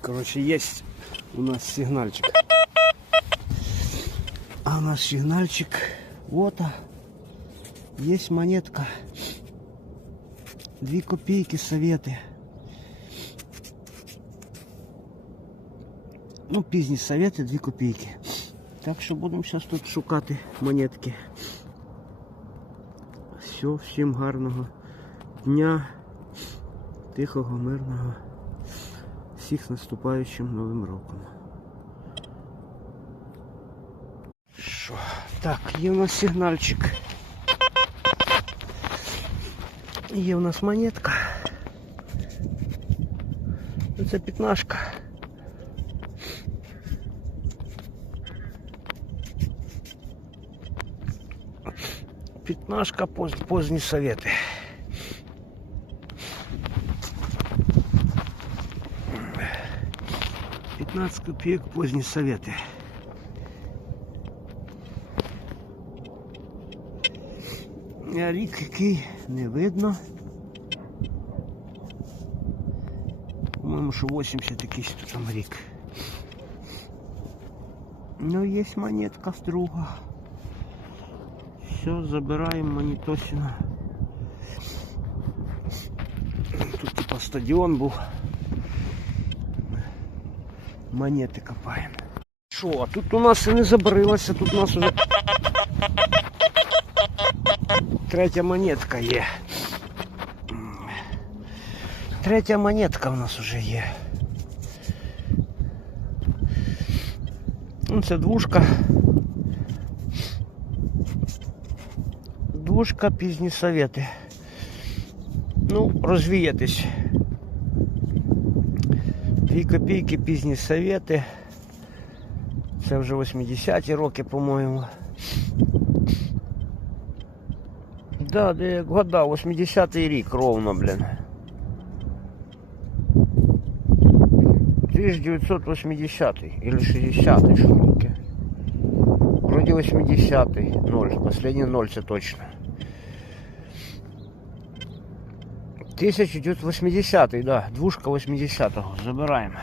Короче, есть у нас сигнальчик. А у нас сигнальчик. Вот, а. есть монетка. Дві копійки совети. Ну, пізні совети, дві копійки. Так що будемо зараз тут шукати монетки. Все, всім гарного дня, тихого, мирного. Всіх з наступаючим новим роком. Що? Так, є у нас сигнальчик. Є у нас монетка. это пятнашка. Пятнашка поз... поздні совети. 15 копеек поздние советы. А рік який не видно. По-моему, что 80 якийсь тут там рік. Но ну, есть монетка с друга. Все, забираем Манітосіна. Тут типа стадион был Монети копаємо. Що, а тут у нас і не забарилося, тут у нас уже третя монетка є. Третя монетка у нас уже є. Ну, це двушка. Двушка пізні совети. Ну, розвіятись. Дві копійки пізні совети. Це вже 80-ті роки, по-моєму. Да, де як года, 80-й рік ровно, блін. 1980 или 60 що таке. Вроде 80-й, 0, последний 0 це точно. 1980 да, двушка 80-го, забираємо.